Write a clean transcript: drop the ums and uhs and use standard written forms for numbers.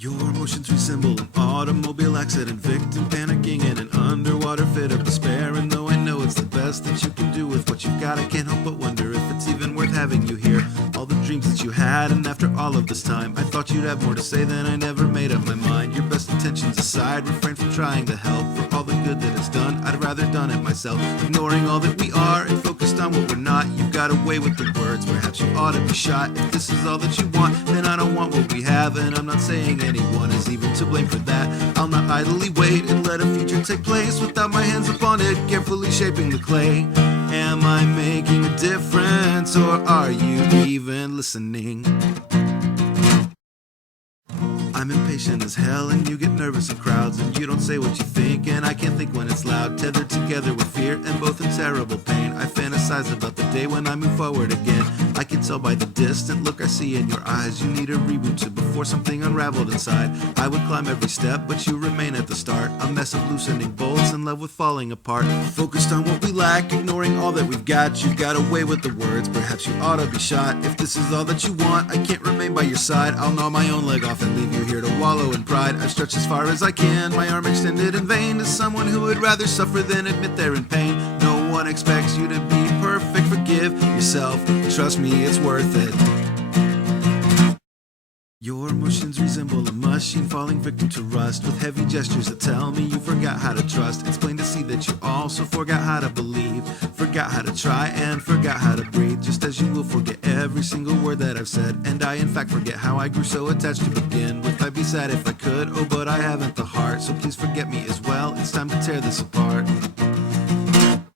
Your emotions resemble an automobile accident, victim panicking in an underwater fit of despair. And though I know it's the best that you can do with what you've got, I can't help but wonder if it's even worth having you here. All the dreams that you had, and after all of this time, I thought you'd have more to say than I never made up my mind. Your best intentions aside, refrain from trying to help. For all the good that it's done, I'd rather done it myself. Ignoring all that we are and focused on what we're not. You got away with the words, perhaps you ought to be shot. If this is all that you want, then I don't want what we have. And I'm not saying anyone is even to blame for that. I'll not idly wait and let a future take place without my hands upon it, carefully shaping the clay. Am I making a difference, or are you even listening? I'm impatient as hell, and you get nervous in crowds, and you don't say what you think, and I can't think when it's loud. Tethered together with fear and both in terrible pain, I fantasize about the day when I move forward again. I can tell by the distant look I see in your eyes, you need a reboot to before something unraveled inside. I would climb every step, but you remain at the start, a mess of loosening bolts, in love with falling apart. Focused on what we lack, ignoring all that we've got. You got away with the words, perhaps you ought to be shot. If this is all that you want, I can't remain by your side. I'll gnaw my own leg off and leave you here to wallow in pride. I've stretched as far as I can, my arm extended in vain, to someone who would rather suffer than admit they're in pain. No one expects you to be perfect, forgive yourself, trust me, it's worth it. Your emotions resemble a machine falling victim to rust, with heavy gestures that tell me you forgot how to trust. It's plain to see that you also forgot how to believe, forgot how to try, and forgot how to breathe. Just as you will forget every single word that I've said, and I in fact forget how I grew so attached to begin with. I'd be sad if I could, oh but I haven't the heart, so please forget me as well. It's time to tear this apart.